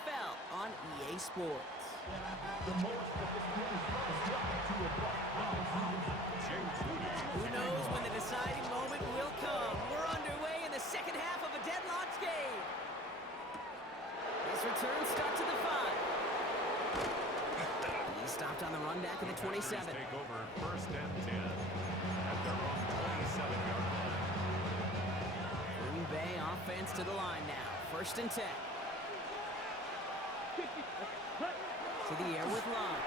NFL on EA Sports. Who knows when the deciding moment will come? We're underway in the second half of a deadlocked game. This return starts at the 5. He stopped on the run back at the 27. Take over first and 10 at their own 27-yard line. Green Bay offense to the line now. First and 10. To the air with Long.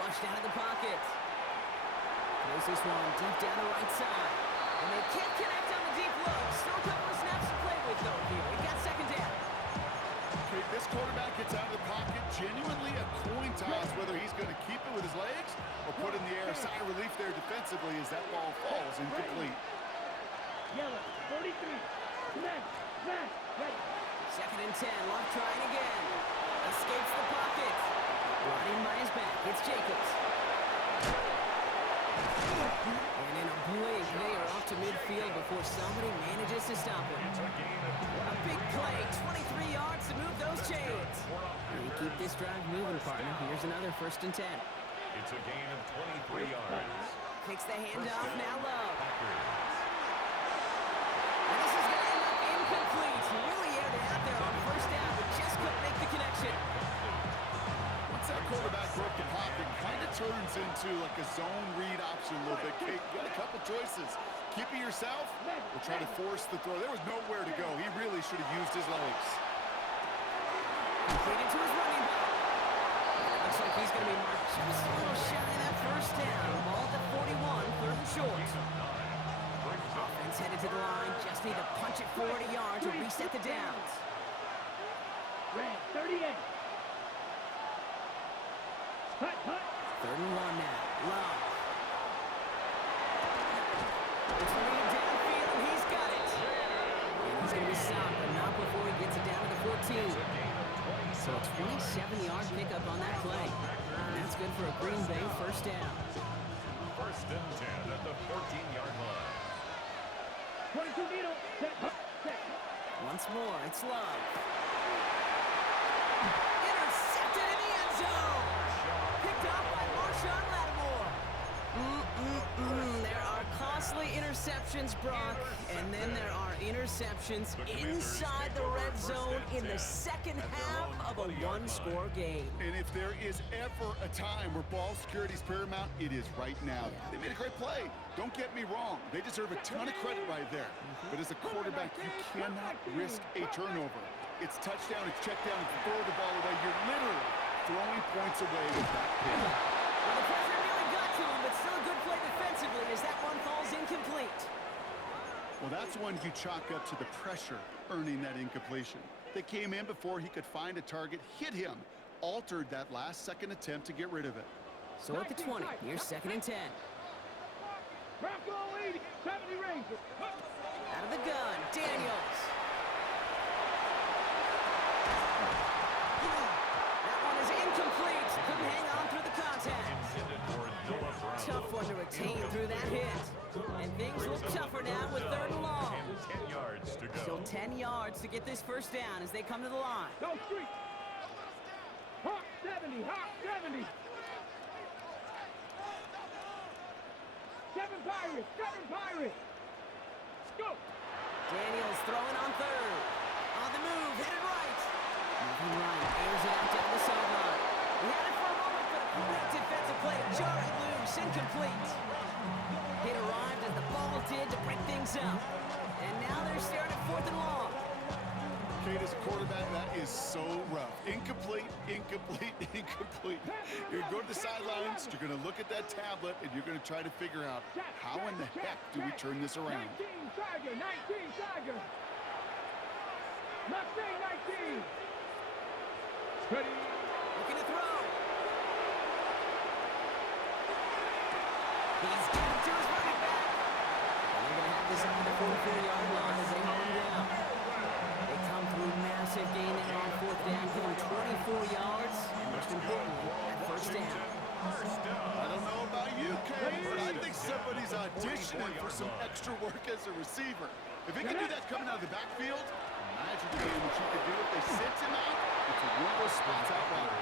Flushed out of the pocket. Throws this one deep down the right side. And they can't connect on the deep look. Still a couple of snaps to play with, though, here. We got second down. Okay, this quarterback gets out of the pocket. Genuinely a coin toss whether he's going to keep it with his legs or put it in the air. Sigh of relief there defensively as that ball falls incomplete. Yellow, 43. Second and 10. Love trying again. Escapes the pocket. Brought in by his back. It's Jacobs. And in a blink, they are off to midfield before somebody manages to stop him. A big play, 23 yards to move those chains. And keep this drive moving, partner. Here's another first and 10. It's a gain of 23 yards. Takes the handoff, now Love. And this is going to end up incomplete. He really aired it out there on first down, but just couldn't make the connection. Once that quarterback broke the pocket, kind of turns into like a zone read option a little bit. Kate, you got a couple choices. Keep it yourself or try to force the throw. There was nowhere to go. He really should have used his legs. Completed to his running back. Looks like he's going to be marked just a little shy of that first down. Ball at the 41, third and short. Offense headed to the line. Just need to punch it 40 yards or reset the downs. Red, 38. Hut. Third and 1 now. Love. It's running it downfield, and he's got it. And he's going to be stopped, but not before he gets it down to the 14. So a 27-yard pickup on that play. And that's good for a Green Bay first down. First and 10 at the 14-yard line. 22 needle. Set. Once more, it's Love. Intercepted in the end zone. Picked off by Marshawn Lattimore. There are costly interceptions, Brock, and then there are interceptions inside the red zone in the second half of a one-score game. And if there is ever a time where ball security is paramount, it is right now. They made a great play. Don't get me wrong. They deserve a ton of credit right there. But as a quarterback, you cannot risk a turnover. It's touchdown, it's check down, it's throw the ball away. You're literally throwing points away with that pick. Well, the pressure really got to him, but still a good play defensively as that one falls incomplete. Well, that's one you chalk up to the pressure earning that incompletion. They came in before he could find a target, hit him, altered that last-second attempt to get rid of it. So at the 20, here's second and 10. Bronco 80, 70 Ranger. Out of the gun, Daniels. That one is incomplete. Couldn't hang on through the contact. Tough one to retain through that hit. And things look tougher now with third and long. 10 yards to go. Still 10 yards to get this first down as they come to the line. Go street. Hawk 70, Hawk 70. 7 Pirates. Go. Daniels throwing on third. On the move, headed right. Moving right, airs it out down the sideline. He had it for a moment, but a great defensive play to jar it loose, incomplete. Hit arrived as the ball did to break things up. And now they're staring at fourth and long. Kate, as a quarterback, that is so rough. Incomplete. You're going to go to the sidelines, you're going to look at that tablet, and you're going to try to figure out how in the heck do we turn this around. 19 Tiger. Mustang 19. Ready. Looking to throw. He's getting to his running back. And they're going to have this on the 44-yard line as they hold him down. They come through massive gain there on fourth down, give him 24 yards, and most importantly, that first down. I don't know about you, Kate, but I think somebody's auditioning for some extra work as a receiver. If he can do that coming out of the backfield, imagine the game what you could do if they sent him out. It's one of those spots out wide.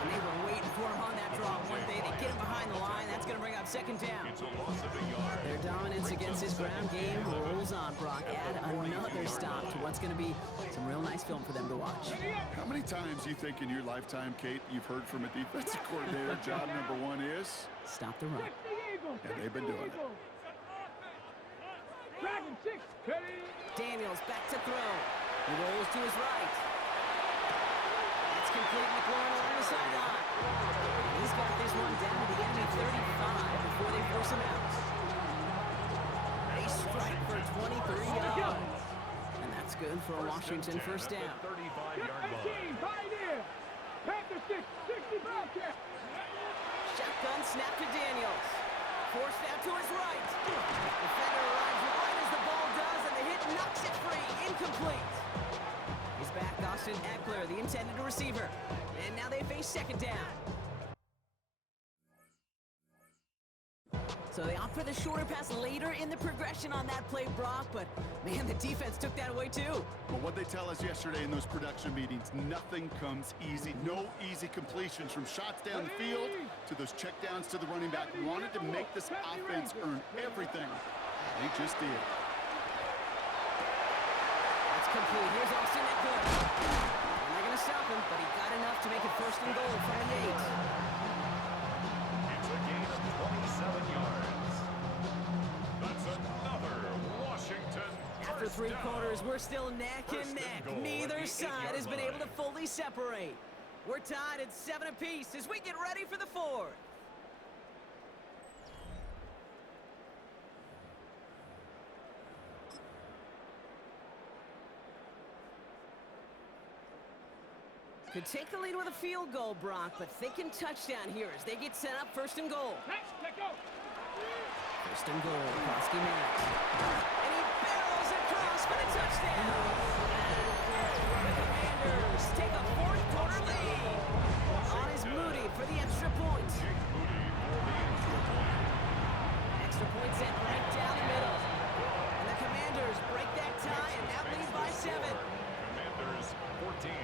And they were waiting for him on that draw, weren't they? They get him behind the line. That's going to bring up second down. It's a loss of a yard. Their dominance against his ground game rolls on, Brock. Add another stop to what's going to be some real nice film for them to watch. How many times you think in your lifetime, Kate, you've heard from a defensive coordinator, job number one is? Stop the run. And they've been doing it. Dragon 6, ready. Daniels back to throw. He rolls to his right. That's complete. McLaurin along the sideline. He's got this one down to the enemy 35 before they force him out. They strike for 23 yards. And that's good for a Washington first down. 35-yard line. Pioneer. Panther 6, 60 Bobcat. Shotgun snap to Daniels. Forced out to his right. Defender arrives right as the ball does, and the hit knocks it free. Incomplete. He's back, Austin Eckler, the intended receiver. And now they face second down. So they opt for the shorter pass later in the progression on that play, Brock, but man, the defense took that away too. Well, what they tell us yesterday in those production meetings, nothing comes easy. No easy completions from shots down the field to those checkdowns to the running back. We wanted to make this offense earn everything. They just did. That's complete. Here's Austin Eckler. And they're going to stop him, but he got enough to make it first and goal from the 8. It's a gain of 27 yards. That's another Washington After first three down. quarters, we're still neck First and and neck. goal at Neither the side 8-yard has been able to line. fully separate. We're tied at 7 apiece as we get ready for the 4th. Could take the lead with a field goal, Brock, but thinking touchdown here as they get set up first and goal. Let go. First and goal, Krosky Matt. And he barrels across for the touchdown. The Commanders take a fourth-quarter lead. On is Moody for the extra point. Jake Moody for the extra point. Extra point sent right down the middle. And the Commanders break that tie and now lead by 7. Commanders 14.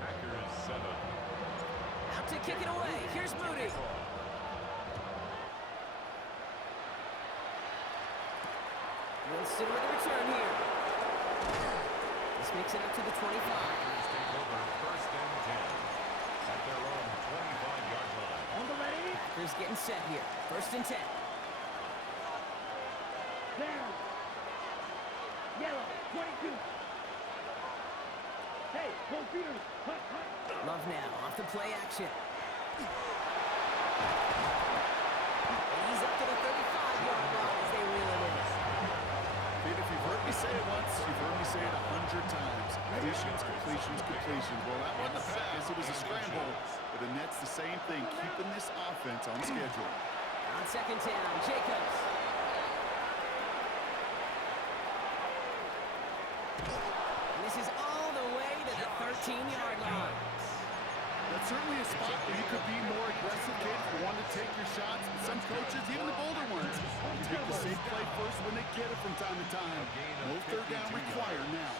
Packers 7. Out to kick it away. Here's Moody. Winston with a return here. This makes it up to the 25. Packers take over first and 10 at their own 25-yard line. On the ready. Packers getting set here. First and 10. Down. Yellow, 22. Hey, both feeders. Hut, hut. Love now off the play action. And he's up to the 35-yard line as they reel it in. Pete, if you've heard me say it once, you've heard me say it 100 times. Completions, completions, completions. Well, that wasn't a pass. It was a scramble. But the Nets the same thing, keeping this offense on schedule. On second down, Jacobs. And this is all the way to the 13-yard line. That's certainly a spot where you could be more aggressive, Kate, if you want to take your shots. And some coaches, even the bolder ones, take the safe play first when they get it from time to time. No third down required now.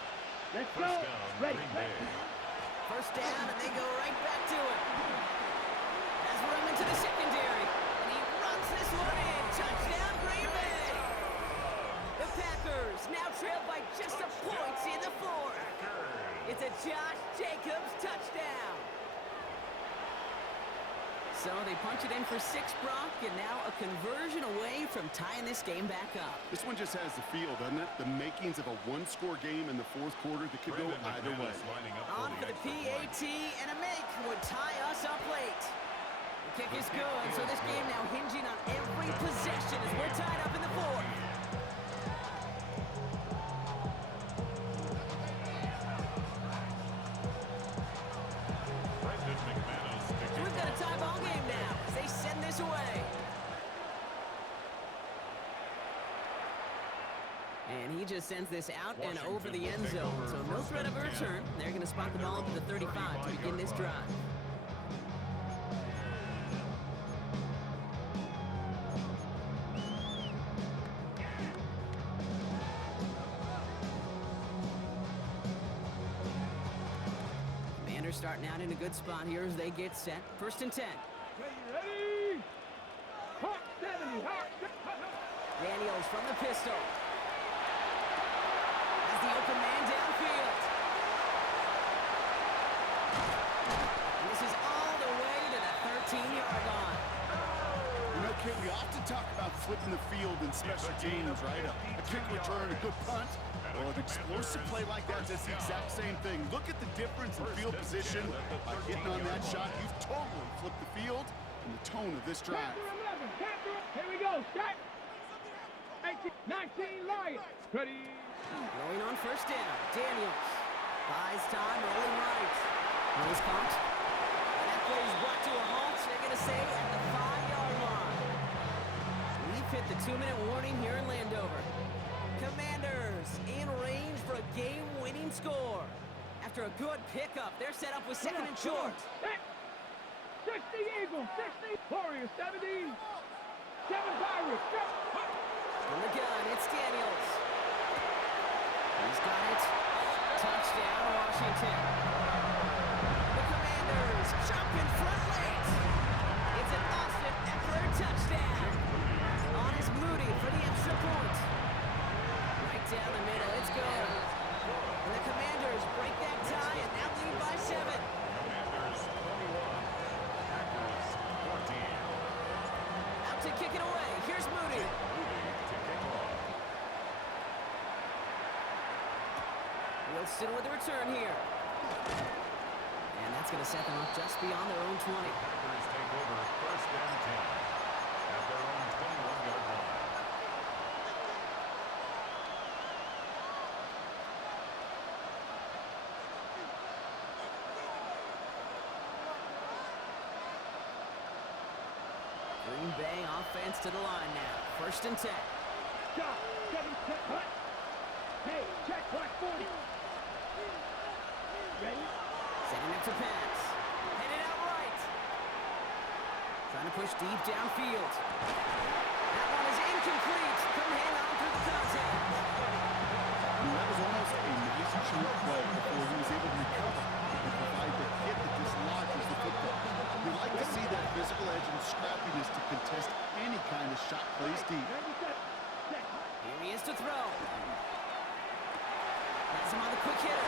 Let's go. First down, Ready. Green Bay. First down, and they go right back to it. Has room into the secondary. And he runs this one in. Touchdown, Green Bay. The Packers now trail by just a point in the 4th. It's a Josh Jacobs touchdown. So they punch it in for 6, Brock, and now a conversion away from tying this game back up. This one just has the feel, doesn't it? The makings of a one-score game in the 4th quarter that could go either way. Lining up On for the PAT, and a make would tie us up late. The kick is good, so this game now hinging on every possession as we're tied up in the 4th. So we've got a tie ball game now as they send this away. And he just sends this out and over the end zone. So no threat of a return. They're going to spot the ball up at the 35 to begin this drive. Packers starting out in a good spot here as they get set. 1st and 10. Ready? Hot 70, hot. Daniels from the pistol. Has the open man downfield. And this is all the way to the 13-yard line. You know, Kate, we often talk about flipping the field in special teams, right? A kick return, a good punt. Well, an explosive play like that does the exact same thing. Look at the difference in field position. By hitting on that shot, you've totally flipped the field and the tone of this drive. Here we go. Start. 18, 19, Lions. Ready? Going on 1st down. Daniels. Buys time, rolling right. He's caught. And that play is brought to a halt. They're going to say at the 5-yard line. We've hit the 2-minute warning here in Landover. Commanders in range for a game-winning score. After a good pickup, they're set up with 2nd and short. 60 Eagles, 60 Warriors, 70. 7 Pirates. From the gun, it's Daniels. He's got it. Touchdown, Washington. The Commanders jump in front late. It's an Austin Eckler touchdown. On is Moody for the extra point. Right down the middle, it's good. And the Commanders break that tie and now lead by 7. Commanders 21, Packers 14. Out to kick it away. Here's Moody. To kick off. Wilson with the return here. And that's going to set them up just beyond their own 20. Packers take over 1st and 10 at their own 21-yard line. Green Bay offense to the line now. 1st and 10. Stop. 7, check, hut. Hey, check, hut, 40. Ready? Setting up to pass. Headed out right. Trying to push deep downfield. That one is incomplete. Couldn't hang on through the contact. That was almost a nice short play before he was able to recover and provide the hit that dislodges the football. You like to see that physical edge and scrappiness to contest any kind of shot plays deep. Here he is to throw. Has him on the quick hitter.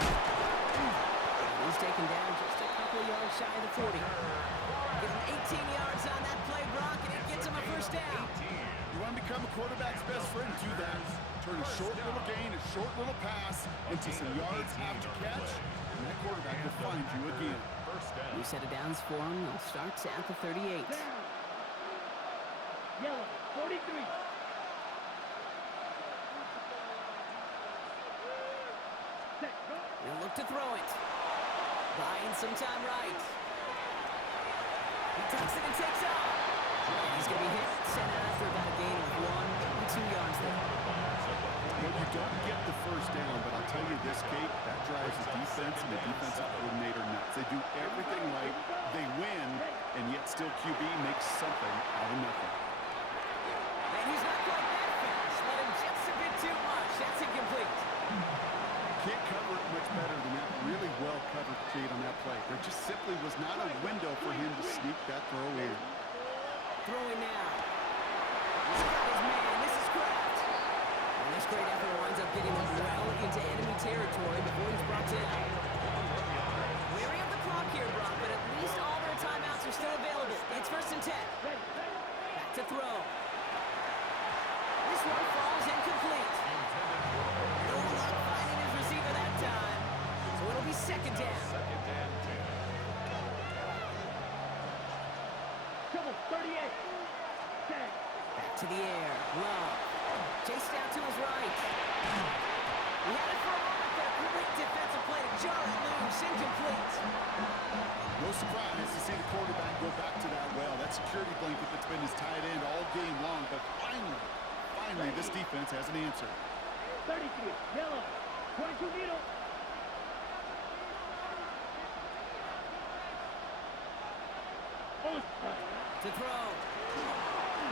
He's taken down just a couple of yards shy of the 40. Get him 18 yards on that play, Brock, and it gets him a 1st down. You want to become a quarterback's best friend, do that. Turn a short little gain, a short little pass into some yards after catch, and that quarterback will find you again. New set of downs for him. They'll start at the 38. Yellow, 43. Set, go. He'll look to throw it. Buying some time right. He tucks it and takes off. He's going to be hit. Sent out after about a gain of 1 and 2 yards there. Well, you don't get the 1st down, but I'll tell you this, Kate, that drives the defense and the defensive coordinator nuts. They do everything right, they win, and yet still QB makes something out of nothing. And he's not quite that fast. Let him just a bit too much. That's incomplete. Can't cover it much better than that. Really well covered, Kate, on that play. There just simply was not a window for him to sneak that throw in. Throwing now. He's got his man. This is Kraft. And this great effort winds up getting them well into enemy territory before he's brought down. Weary of the clock here, Brock, but at least all their timeouts are still available. It's 1st and 10. Back to throw. This one falls incomplete. No luck finding his receiver that time. So it'll be 2nd down. 2nd and 10. Trouble, 38. Set. Back to the air. Love. Chased down to his right. He had it for a moment, but a great defensive play to jar it loose. Incomplete. No surprise to see the quarterback go back to that well. That security blanket that's been his tight end all game long, but finally, this defense has an answer. 33, yellow, 22 needle. To throw.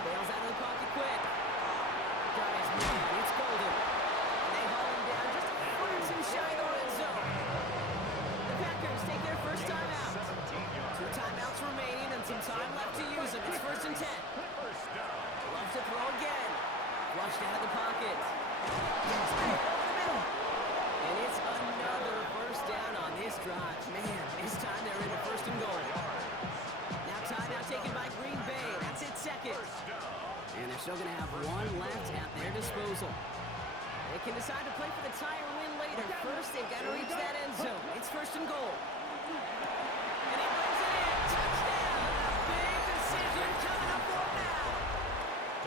Bails out of the pocket quick. Got his man. It's Golden. And they haul him down just a foot or two shy of the red zone. The Packers take their first time can decide to play for the tie or win later. First, they've got to reach that end zone. It's first and goal. And he brings it in. Touchdown! Big decision coming up for him now.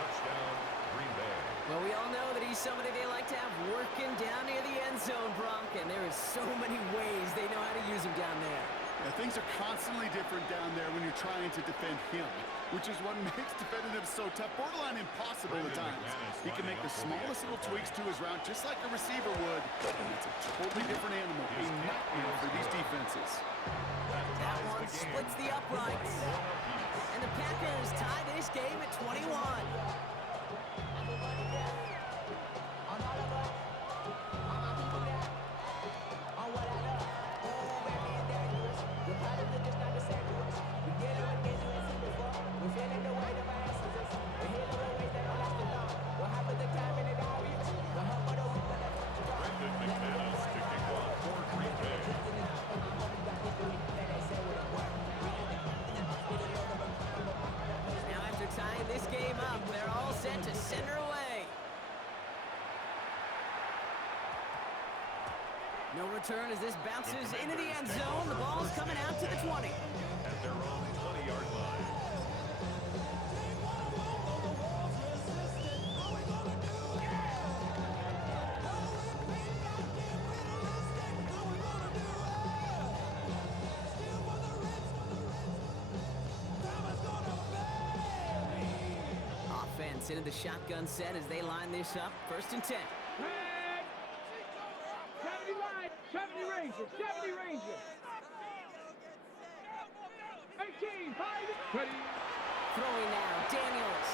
Touchdown, Green Bay. Well, we all know that he's somebody they like to have working down near the end zone, Brock, and there is so many ways they know how to use him down there. Yeah, things are constantly different down there when you're trying to defend him, which is what makes defending him so tough, borderline impossible at times. He can make the smallest little tweaks to his route, just like a receiver would, and it's a totally different animal, a nightmare for these defenses. That one splits the uprights, and the Packers tie this game at 21. Tying this game up, they're all set to send her away. No return as this bounces into the end zone. The ball's coming out to the 20. At their own 20-yard line. Offense into the shotgun set as they line this up. First and 10. 70 line, 70 Rangers, 70 Rangers. 18, 5, ready. Throwing now, Daniels.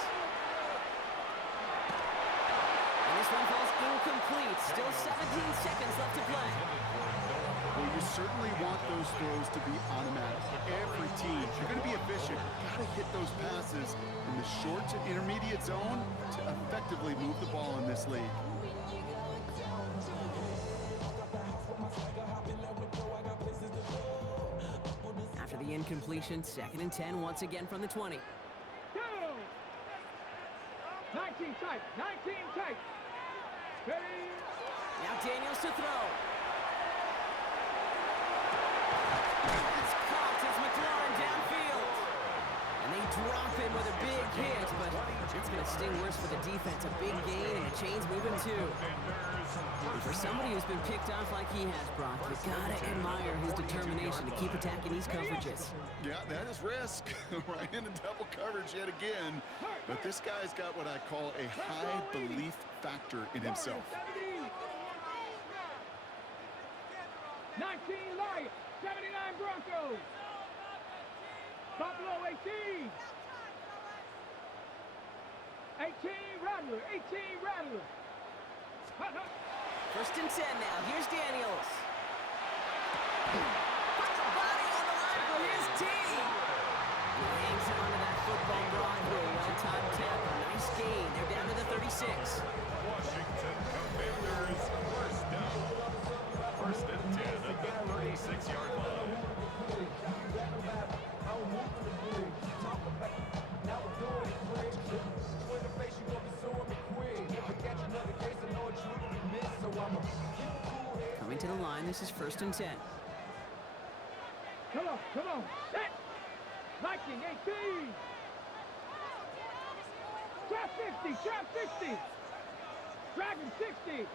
And this one falls incomplete. Still 17 seconds left to play. Well, you certainly want those throws to be automatic. Every team, if you're going to be efficient, you got to hit those passes in the short to intermediate zone to effectively move the ball in this league. After the incompletion, second and 10 once again from the 20. 19 tight, 19 tight. Ready. Now Daniels to throw. It's caught as McLaurin downfield. And they drop him with a big hit, but it's going to sting worse for the defense. A big gain, and the chain's moving too. And for somebody who's been picked off like he has, Brock, you gotta admire his determination to keep attacking these coverages. Yeah, that is risk. Right into double coverage yet again. But this guy's got what I call a high belief factor in himself. 19 Lions, 79 Broncos. Buffalo 18. 18 Rattler, 18 Rattler. First and 10 now. Here's Daniels. Put the body on the line for his team. He hangs on to that football, Brock, with a well-timed tackle. Nice gain. They're down to the 36. Washington Commanders, first down. First and 10 at the 36-yard line. Coming to the line, this is first and 10. Come on, come on. Set. Viking 18. Trap 50, trap 50. Dragon 60.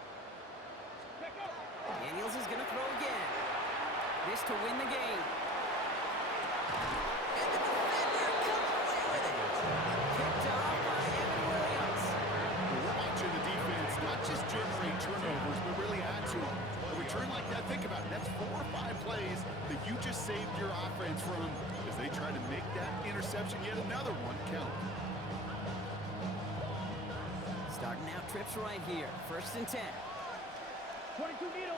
Check out. Daniels is going to throw again. This to win the game. And the defender comes away with it. Picked off by Evan Williams. We're watching the defense not just generate turnovers, but really add to them. A return like that, think about it, that's 4 or 5 plays that you just saved your offense from as they try to make that interception, yet another one, count. Starting out trips right here. First and 10. 22 needle.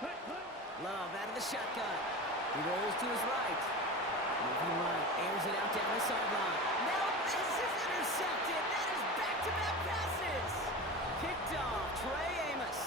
Cut, cut. Love out of the shotgun. He rolls to his right. Moving right, airs it out down the sideline. Now this is intercepted. That is back-to-back passes. Picked off Trey Amos.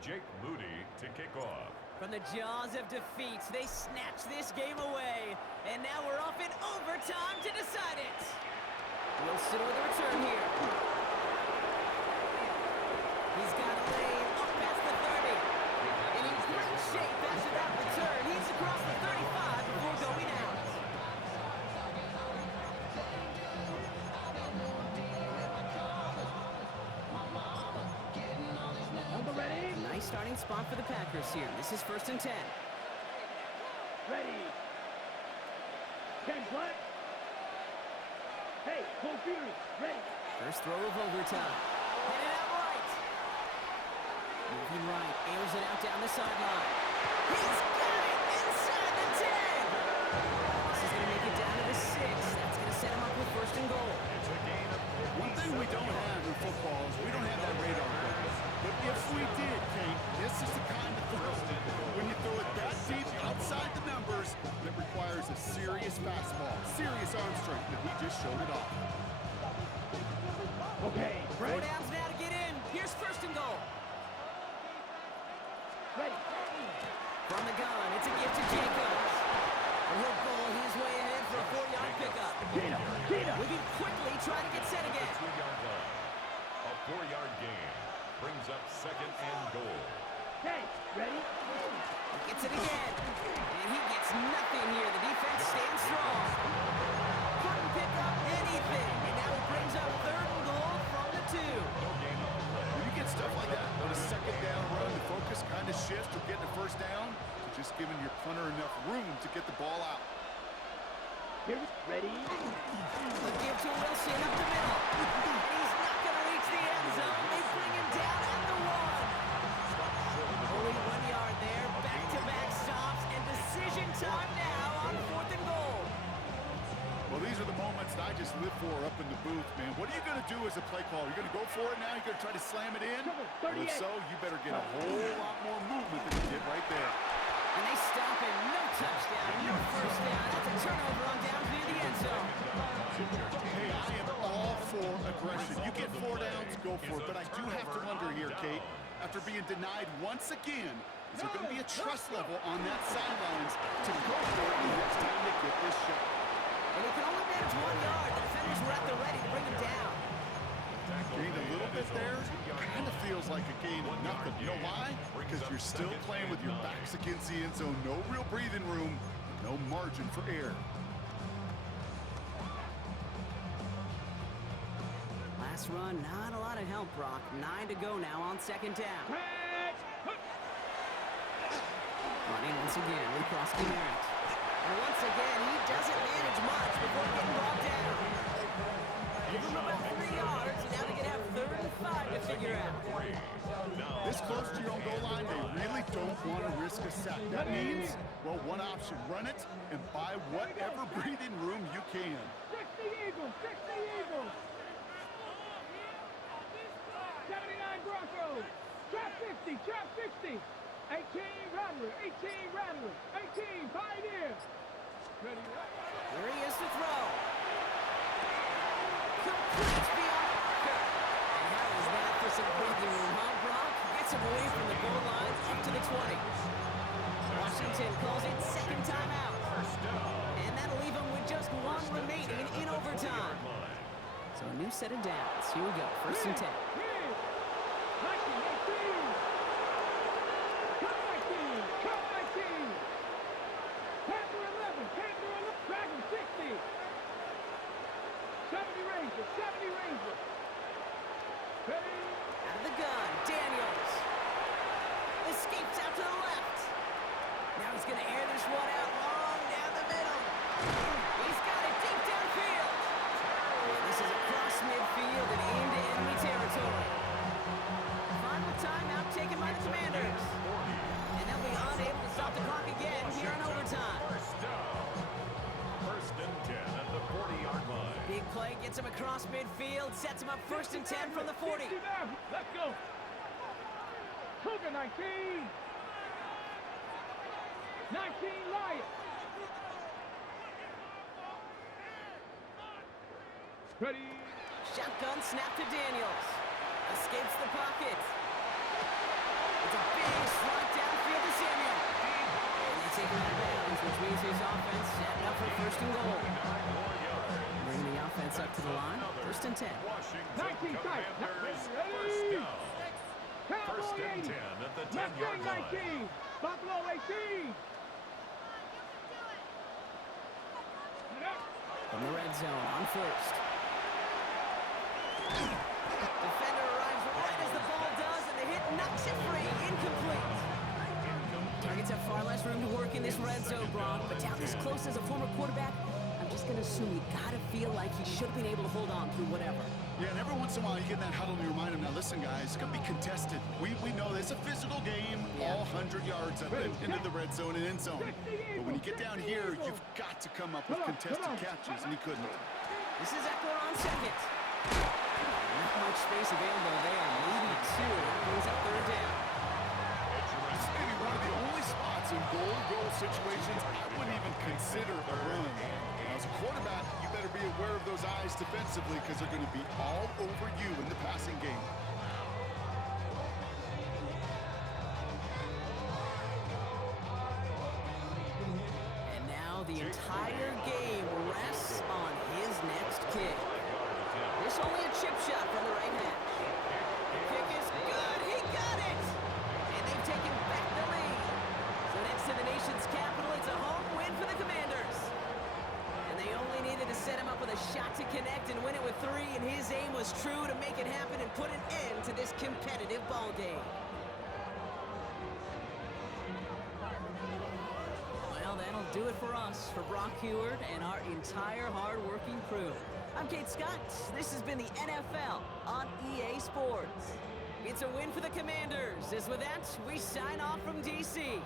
Jake Moody to kick off. From the jaws of defeat, they snatched this game away. And now we're off in overtime to decide it. Wilson with the return here. He's got a lane up past the 30. And in great shape after that return. He's across the 35 before going out. Ready? Nice starting spot for the Packers here. This is 1st and 10. Ready. 10 what? Hey, full fury. Ready. First throw of overtime. Headed out right. Moving right. Airs it out down the sideline. He's got it inside the 10. This is going to make it down to the 6. That's going to set him up with 1st and goal. It's a gain of 57. One thing we don't have in football is we don't have that radar gun. But if we did, Kate, this is the kind of throw when you throw it that deep outside the numbers that requires a serious fastball, serious arm strength, and he just showed it off. Okay, 4 ready. downs now to get in. Here's 1st and goal. Ready. From the gun, it's a gift to Jacobs. And he'll goal his way ahead for a 4-yard pickup. Gina. Moving quickly, trying to get set again. 2-yard line. A 4-yard gain brings up 2nd and goal. Hey, ready. Gets it again. And he gets nothing here. The defense stands strong. Couldn't pick up anything. And now he brings up 3rd and goal from the 2. No gain on the play. When you get stuff like that on a 2nd down run, the focus kind of shifts from getting a 1st down to just giving your punter enough room to get the ball out. Here, ready. A give to Wilson up the middle. And he's not going to reach the end zone. They bring him down at the 1. Only 1 yard there. Back-to-back stops. And decision time now on 4th and goal. Well, these are the moments that I just live for up in the booth, man. What are you going to do as a play caller? You're going to go for it now? You're going to try to slam it in? Well, if so, you better get a whole lot more movement than you did right there. And they stop him. No touchdown. No 1st down. That's a turnover on downs near the end zone. Hey, I am all for aggression. You get 4 downs, go for it. But I do have to wonder here, Kate, after being denied once again, is there going to be a trust level on that sidelines to go for it the next time they get this shot? And he can only manage 1 yard. The defenders were at the ready to bring him down. Gained a little bit there. Kind of feels like a gain of nothing. You know why? Because you're still playing with your backs against the end zone. No real breathing room. No margin for error. Last run, not a lot of help, Brock. 9 to go now on 2nd down. Running once again with Krosky Merritt. And once again, he doesn't manage much before getting brought down. Give him about 3 yards, and now they can have 3rd and 5 to figure out. This close to your own goal line, they really don't want to risk a sack. That means, well, one option, run it and buy whatever breathing room you can. 60 Eagles, 60 Eagles. 79 Broncos. Trap 50, trap 60. 18 Rattler, 18 Rattler, 18 Pioneer. Ready, Here he is to throw. Completes beyond the marker. And how is that for some breathing room, huh, Brock? Gets him away from the goal line up to the 20. Washington calls it 2nd timeout. And that'll leave him with just 1 remaining in overtime. So a new set of downs. Here we go, 1st and 10. Out of the gun, Daniels. Escapes out to the left. Now he's going to air this one out long down the middle. He's got it deep downfield. And this is across midfield and into enemy territory. Final timeout taken by the Commanders. And they'll be unable to stop the clock again here in overtime. 1st and 10 at the 40-yard line. Big play gets him across midfield, sets him up 1st and 10 from the 40. Let's go. Cougar 19. 19 Lions. Ready. Shotgun snap to Daniels. Escapes the pocket. It's a big slot downfield to Samuel. And they take him out of bounds, which means his offense setting up for first and goal. Bringing the offense up to the line. First and 10. Washington 19 tight. Commanders, Ready? first down. First Cowboy and 80. 10 at the Mustang 10-yard line. 19. Buffalo 18. From the red zone on first. Defender arrives right as the ball does, and the hit knocks it free. Incomplete. Targets have far less room to work in this red zone, Brock, but down this close as a former quarterback, I'm just going to assume you got to feel like he should have been able to hold on through whatever. Yeah, and every once in a while you get in that huddle and you remind them, now listen guys, it's going to be contested. We know it's a physical game, all 100 yards up and into the red zone and end zone. But when you get down here, you've got to come up with contested catches, and he couldn't. This is Eckler on second. Not much space available there. Maybe two. That brings up third down. This may be one of the only spots in goal situations I wouldn't even consider a run. Now, as a quarterback, you better be aware of those eyes defensively because they're going to be all over you in the passing game. And now the entire game rests on his next kick. This only a chip shot from the right hash. The kick is good. He got it. And they've taken back the lead. So next to the nation's capital, it's a home win for the Commanders. And they only needed to set him up with a shot to connect and win it with 3, and his aim was true to make it happen and put an end to this competitive ball game. Well, that'll do it for us, for Brock Heward and our entire hard-working crew. I'm Kate Scott. This has been the NFL on EA Sports. It's a win for the Commanders. As with that, we sign off from D.C.